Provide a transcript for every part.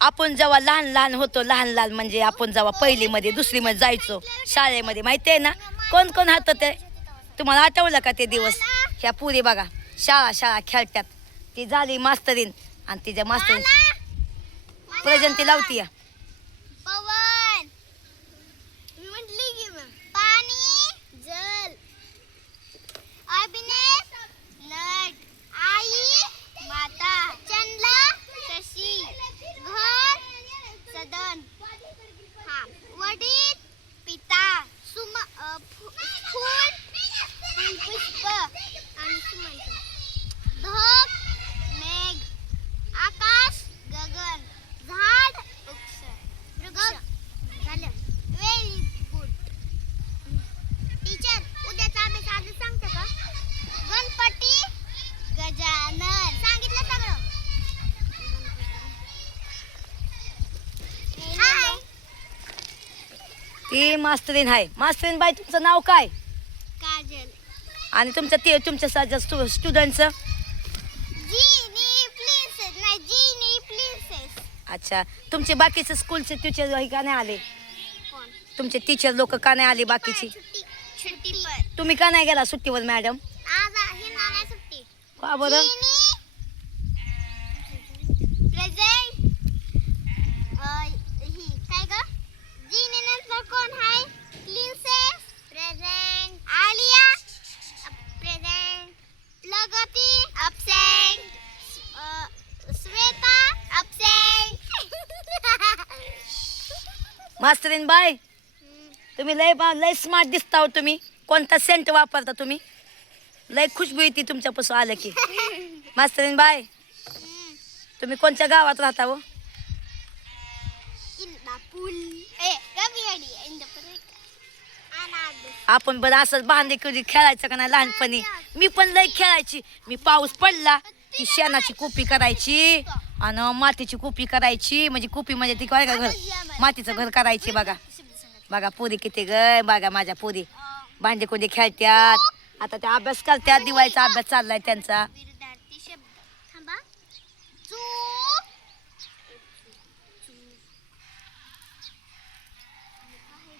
आपण जेव्हा लहान लहान होतो लहान लहान म्हणजे आपण जेव्हा पहिलीमध्ये दुसरीमध्ये जायचो शाळेमध्ये माहिती आहे ना? कोण कोण होतं ते? तुम्हाला आठवलं का ते दिवस? ह्या पुरी बघा शाळा शाळा खेळतात. ती झाली मास्तरीन आणि तिच्या मास्तरीन. प्रजंती लावती पवन ती मास्तरीन आहे मास्तरीन बाई तुमचं नाव काय? काजल. आणि तुमचं ते तुमच्या सध्या स्टु स्टुडंटचं जीनी प्रिन्सेस. नाही जीनी प्रिन्सेस. अच्छा. तुमचे बाकीचे स्कूलचे टीचर का नाही आले? कोण? तुमचे टीचर लोक का नाही आली बाकीची? पर. तुम्ही का नाही गेला सुट्टीवर मॅडम आज आहे ना नाही सुट्टी. का बरं? मास्तरीन बाय. तुम्ही लय लय स्मार्ट दिसता हो तुम्ही. कोणता सेंट वापरता तुम्ही? लय खुशबू येते तुमच्यापासून आलं की. मास्तरीन बाय. तुम्ही कोणत्या गावात राहता हो? आपण बरं असंच भांडे कधी खेळायचं का नाही लहानपणी? मी पण लय खेळायची. मी पाऊस पडला की शेणाची कुपी करायची. आणि मातीची कुपी करायची. म्हणजे कुपी म्हणजे ती काय का घर मातीचं घर करायची बघा. बघा पुरी किती ग बघा माझ्या पुरी. भांडे कुंडे खेळत्यात. आता त्या अभ्यास करत्यात. दिवाळीचा अभ्यास चाललाय त्यांचा.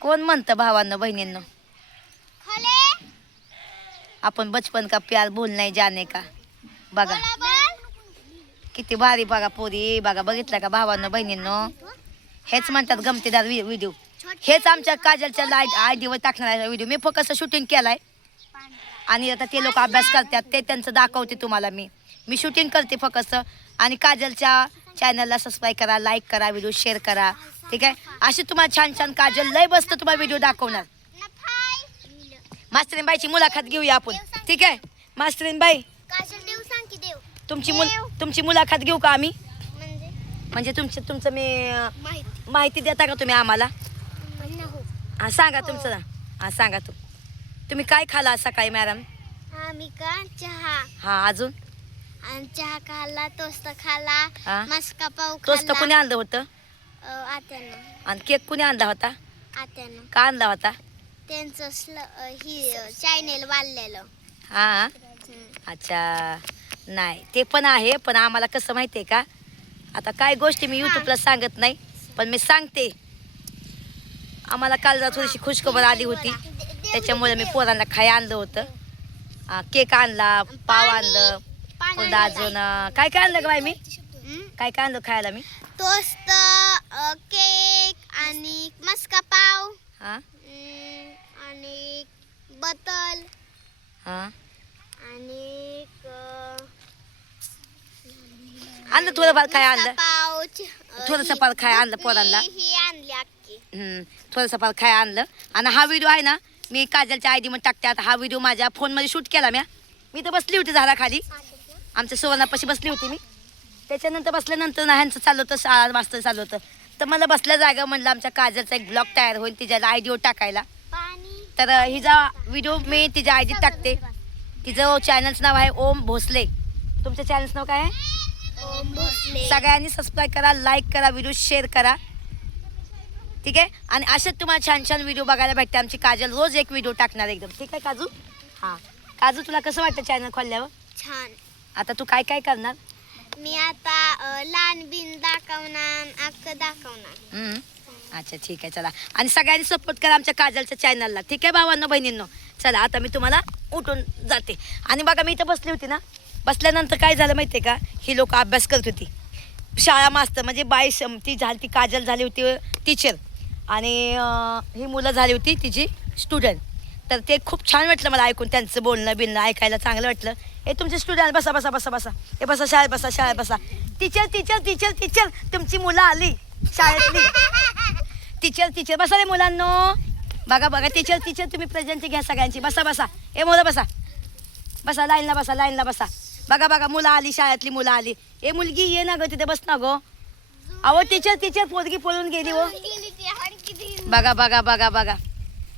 कोण म्हणतं भावांना बहिणींना? आपण बचपन का प्यार भूल नाही जाने का? बघा. किती भारी बघा पोरी. बघा बघितलं का भावांना बहिणींनो? हेच म्हणतात गमतीदार व्हिडिओ हेच आमच्या काजलच्या लाइट आयडीवर टाकणार व्हिडिओ मी फक्त शूटिंग केलाय. आणि आता ते लोक अभ्यास करतात. ते त्यांचं दाखवते तुम्हाला मी. मी शूटिंग करते फक्त आणि काजलच्या चॅनलला सबस्क्राईब करा लाईक करा व्हिडिओ शेअर करा. ठीक आहे? अशी तुम्हाला छान छान काजल लय बसतं तुम्हाला व्हिडिओ दाखवणार. नफाय मास्तरीनबाईची मुलाखत घेऊया आपण. ठीक आहे? की देव. तुमची मुल तुमची मुलाखत घेऊ का आम्ही? म्हणजे? म्हणजे तुमचं तुमचं मी माहिती. माहिती देता का तुम्ही आम्हाला? हो. हा सांगा तुमचं. ना हा सांगा तू तुम्ही काय खाला सकाळी मॅडम? आम्ही का? चहा. हा अजून? आणि चहा खाल्ला टोस्ट खाल्ला हा? मस्का पाव तोच तर कोणी आणलं होतं? अ, आत्यानं. आणि केक कुणी आणला होता? आत्यानं. का आणला होता? त्यांचं स्ल अ, ही चॅनेल वाढलेलं. हा. अच्छा. नाही ते पण आहे पण आम्हाला कसं माहिती आहे का? आता काय गोष्टी मी यूट्यूबला सांगत नाही पण मी सांगते. आम्हाला काल जरा थोडीशी खुशखबर आली होती. त्याच्यामुळे मी पोरांना खाय आणलं होतं. केक आणला पाव आणलं पुन्हा अजून काय काय आणलं बाई मी? काय काय आणलं खायला मी? टोस्ट केक आणि मस्का पाव. हा? आणि बतल. हा? आणि आणलं थोडंफार काय आणलं पाव थोडंसं फार खाय आणलं पोरांना. ही आणली अक्की हम्म, थोडंसं फार खाय आणलं आणि हा व्हिडिओ आहे ना मी काजलच्या आयमध्ये टाकते आता हा व्हिडिओ माझ्या फोनमध्ये शूट केला म्या. मी तर बसली होती झाडाखाली. आमच्या सुवर्णापाशी बसली होती मी. त्याच्यानंतर बसल्यानंतर ना ह्यांचं चाललं होतं शाळा वाजता चालू होतं. तर मला बसल्या जागा म्हणलं आमच्या काजलचा एक ब्लॉग तयार होईल तिच्या आयडिओ टाकायला. पाणी. तर अं, हिचा व्हिडिओ मी तिच्या आयडीत टाकते. तिचं चॅनलचं नाव आहे ओम भोसले. तुमच्या चॅनलचं नाव काय आहे? सगळ्यांनी सबस्क्राईब करा लाईक करा व्हिडिओ शेअर करा. ठीक आहे? आणि असेच तुम्हाला छान छान व्हिडिओ बघायला भेटते. आमची काजल रोज एक व्हिडिओ टाकणार एकदम. ठीक आहे काजू? हां. काजू तुला कसं वाटतं चॅनल खोलल्यावर? छान. आता तू काय काय करणार? मी आता लहान बिन दाख दाखवणार अख्खं दाखवणार. हम्म. अच्छा ठीक आहे चला. आणि सगळ्यांनी सपोर्ट करा आमच्या काजलच्या चॅनलला ठीक आहे भावांनो बहिणींनो? चला आता मी तुम्हाला उठून जाते. आणि बघा मी इथं बसली होती ना. बसल्यानंतर काय झालं माहिती आहे का? ही लोक अभ्यास करत होती. शाळा मास्तर म्हणजे बाई ती झाली ती काजल झाली होती टीचर आणि ही मुलं झाली होती तिची स्टुडंट तर ते खूप छान वाटलं मला ऐकून त्यांचं बोलणं बिलणं ऐकायला चांगलं वाटलं. हे तुमचे स्टुडंट बसा बसा बसा बसा. हे बसा शाळेत बसा शाळेत बसा. टीचर टीचर टीचर टीचर तुमची मुलं आली शाळेतली. टीचर टीचर बसा रे मुलांनो. बघा बघा टीचर टीचर तुम्ही प्रेझेंट घ्या सगळ्यांची. बसा बसा. ए मुलं बसा. बसा लाईनला बसा लाईनला बसा. बघा बघा मुलं आली शाळेतली मुलं आली. ए मुलगी ये ना ग तिथे बस ना गो. अहो टीचर टीचर पोरगी पळून गेली हो. बघा बघा बघा बघा.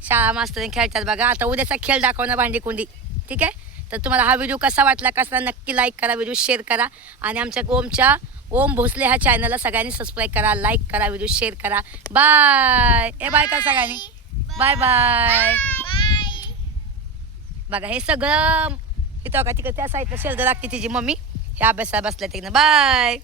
शाळा मास्तरी खेळतात बघा. आता उद्याचा खेळ दाखवणार भांडी कुंडी. ठीक आहे? तर तुम्हाला हा व्हिडिओ कसा वाटला कसा नक्की लाईक करा व्हिडिओ शेअर करा. आणि आमच्या ओमच्या ओम भोसले ह्या चॅनलला सगळ्यांनी सबस्क्राईब करा लाईक करा व्हिडिओ शेअर करा. बाय ए बाय करा सगळ्यांनी. बाय बाय बघा हे सगळं इथं का? तिकडे त्या साईडला शेल्ड लागते तिची मम्मी. हे अभ्यासाला बसल्या तिकडे बाय